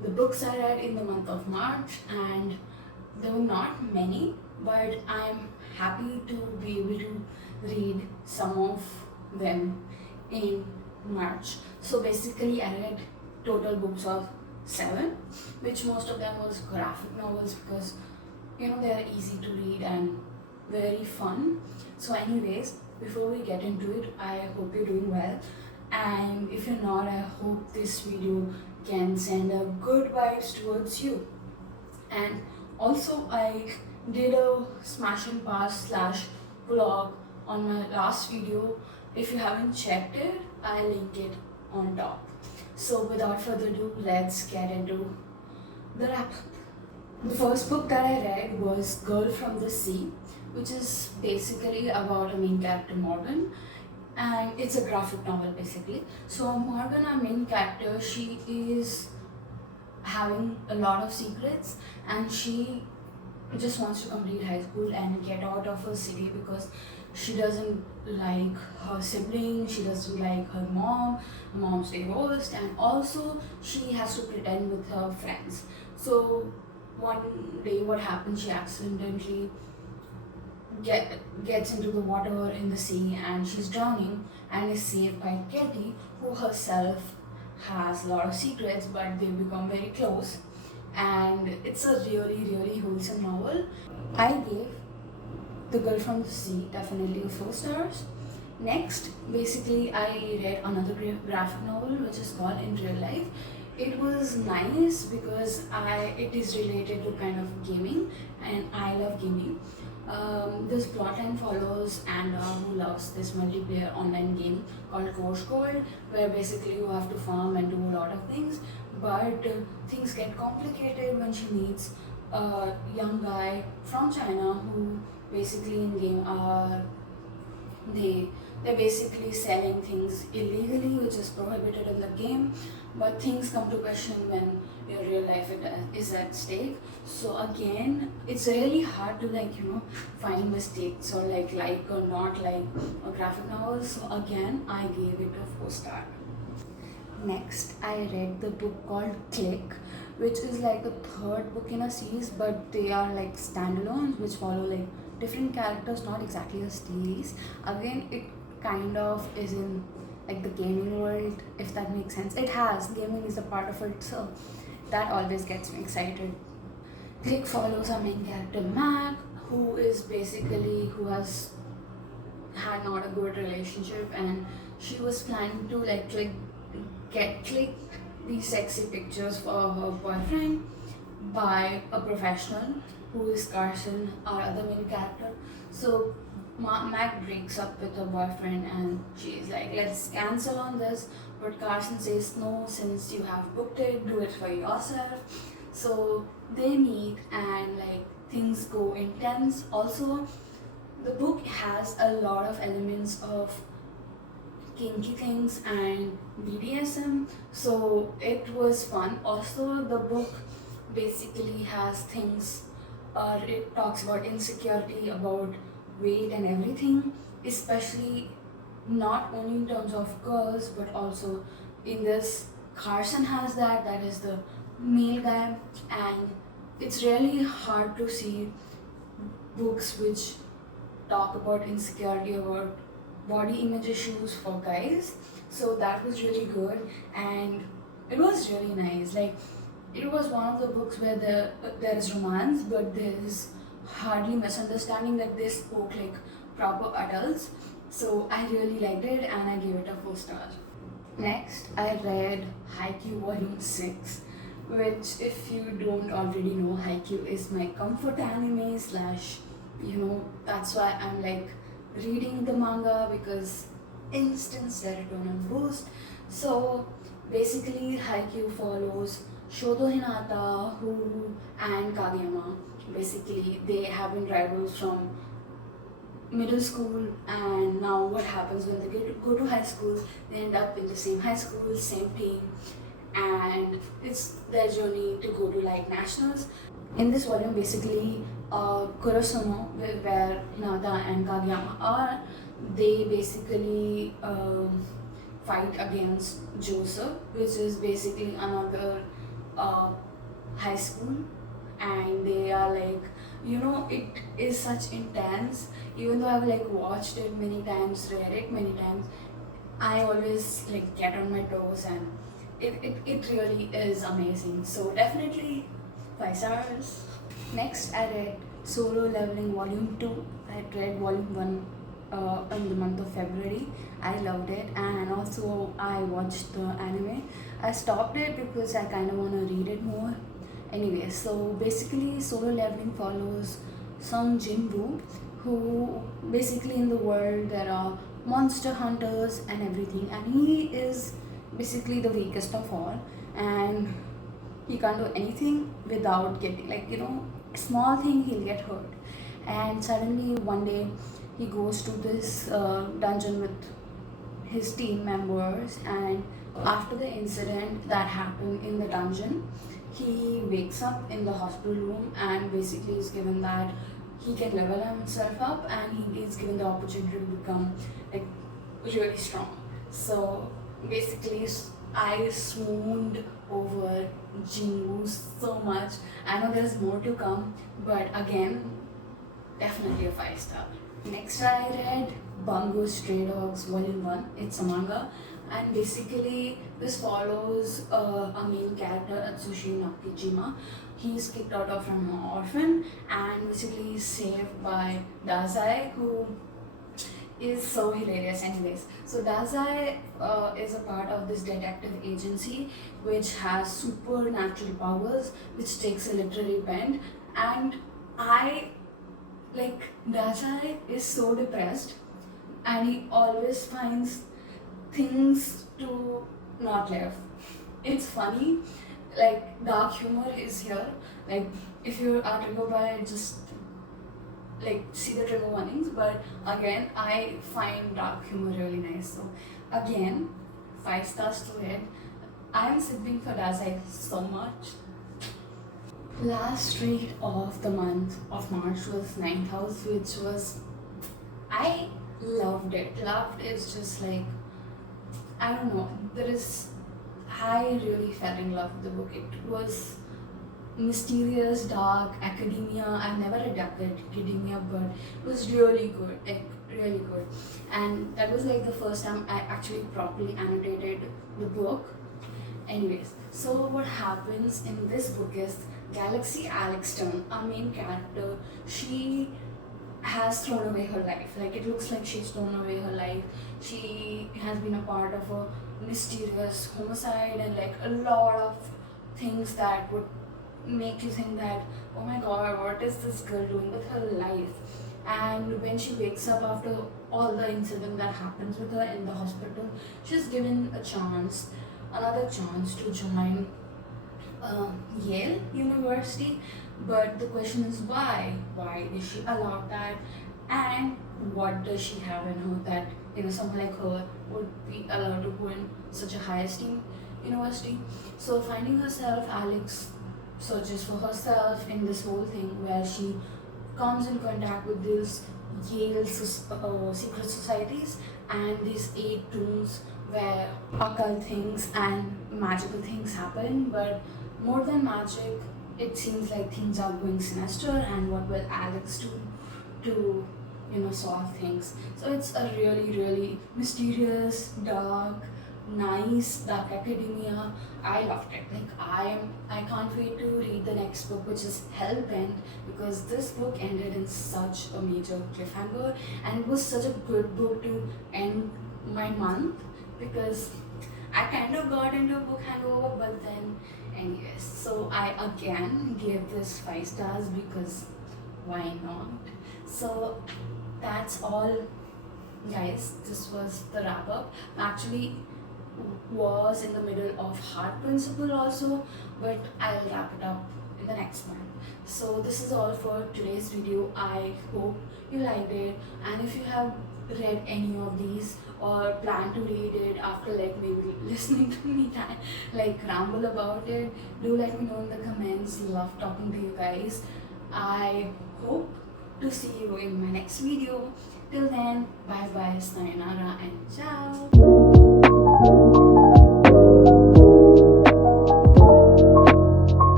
the books I read in the month of March, and there were not many, but I'm happy to be able to read some of them in March. So basically, I read total books of 7, which most of them was graphic novels because they are easy to read and very fun. So, anyways, before we get into it, I hope you're doing well, and if you're not, I hope this video can send a good vibes towards you. And also, I did a smash and pass slash vlog on my last video. If you haven't checked it, I'll link it on top. So without further ado, let's get into the wrap up. The first book that I read was Girl from the Sea, which is basically about a main character, Morgan, and it's a graphic novel basically. So Morgan, our main character, she is having a lot of secrets, and she just wants to complete high school and get out of her city because she doesn't like her siblings, she doesn't like her mom's divorced, and also she has to pretend with her friends. So one day what happens, she accidentally gets into the water in the sea and she's drowning and is saved by Katie, who herself has a lot of secrets, but they become very close, and it's a really wholesome novel. I gave The Girl from the Sea definitely 4 stars. Next, basically, I read another graphic novel which is called In Real Life. It was nice because it is related to kind of gaming, and I love gaming. This plotline follows Anna, who loves this multiplayer online game called Coach Gold, where basically you have to farm and do a lot of things, but things get complicated when she meets a young guy from China who basically in game are they're basically selling things illegally, which is prohibited in the game, but things come to question when your real life is at stake. So again, it's really hard to find mistakes or like or not like a graphic novel. So again, I gave it a 4 star. Next, I read the book called Click, which is like the 3rd book in a series, but they are like standalones which follow like different characters, not exactly a series. Again, it kind of is in like the gaming world, if that makes sense. Gaming is a part of it, so that always gets me excited. Click follows our main character Mac, who has had not a good relationship, and she was planning to click these sexy pictures for her boyfriend by a professional who is Carson, our other main character. So Mac breaks up with her boyfriend and she's like, let's cancel on this. But Carson says, no, since you have booked it, do it for yourself. So they meet and things go intense. Also, the book has a lot of elements of kinky things and BDSM, so it was fun. Also, the book basically has things, it talks about insecurity, about weight and everything, especially not only in terms of girls but also in this. Carson has that is the male guy, and it's really hard to see books which talk about insecurity, about body image issues for guys. So that was really good and it was really nice. It was one of the books where there is romance, but there is hardly misunderstanding, that they spoke like proper adults. So I really liked it and I gave it a 4 stars. Next, I read Haikyuu Volume 6, which, if you don't already know, Haikyuu is my comfort anime slash, that's why I'm reading the manga, because instant serotonin boost. So basically, Haikyuu follows Shoto Hinata, and Kageyama. Basically, they have been rivals from middle school, and now what happens when they go to high school, they end up in the same high school, same team, and it's their journey to go to nationals. In this volume, basically, Kurosono, where Hinata and Kageyama are, they basically fight against Joseph, which is basically another high school, and they are like, it is such intense. Even though I've like watched it many times, read it many times, I always like get on my toes, and it really is amazing. So definitely 5 stars. Next, I read Solo Leveling Volume 2. I read Volume 1 in the month of February. I loved it, and also I watched the anime. I stopped it because I kind of want to read it more. Anyway, so basically, Solo Leveling follows Sung Jin Woo, who basically in the world there are monster hunters and everything, and he is basically the weakest of all, and he can't do anything without getting, like, small thing he'll get hurt. And suddenly one day he goes to this dungeon with his team members, and after the incident that happened in the dungeon, he wakes up in the hospital room and basically is given that he can level himself up, and he is given the opportunity to become like really strong. So basically I swooned over Jinwoo so much. I know there's more to come, but again, definitely a 5 star. Next, I read Bungo Stray Dogs Volume 1. It's a manga, and basically, this follows a main character, Atsushi Nakijima. He's kicked out of from an orphan, and basically he's saved by Dazai, who is so hilarious. Anyways, so Dazai is a part of this detective agency which has supernatural powers, which takes a literary bend. And I like, Dazai is so depressed, and he always finds things to not live. It's funny, like dark humor is here. Like, if you are triggered by it, just like see the trigger warnings. But again, I find dark humor really nice. So again, 5 stars to it. I am sipping for Dazai so much. Last read of the month of March was Ninth House, which was, I loved it. Loved is just like, I don't know. I really fell in love with the book. It was mysterious, dark, academia. I've never read academia, but it was really good, like really good. And that was like the first time I actually properly annotated the book. Anyways, so what happens in this book is Galaxy Alexton, our main character, she has thrown away her life. Like, it looks like she's thrown away her life. She has been a part of a mysterious homicide, and like a lot of things that would make you think that, oh my god, what is this girl doing with her life? And when she wakes up after all the incident that happens with her in the hospital, she's given another chance to join Yale University. But the question is why? Why is she allowed that? And what does she have in her that someone like her would be allowed to go in such a high esteemed university? So finding herself, Alex searches for herself in this whole thing where she comes in contact with these Yale secret societies and these 8 rooms where occult things and magical things happen. But more than magic, it seems like things are going sinister, and what will Alex do to solve things? So it's a really, really mysterious, dark, nice, dark academia. I loved it. Like, I can't wait to read the next book, which is Hellbent, because this book ended in such a major cliffhanger, and it was such a good book to end my month, because I kind of got into a book hangover, but then anyways, so I again gave this 5 stars because why not? So that's all, guys. This was the wrap up. Actually was in the middle of Heart Principle also, but I'll wrap it up in the next one. So this is all for today's video. I hope you liked it, and if you have read any of these or plan to read it after like maybe listening to me like ramble about it, do let me know in the comments. Love talking to you guys. I hope to see you in my next video. Till then, bye bye, sayonara, and ciao.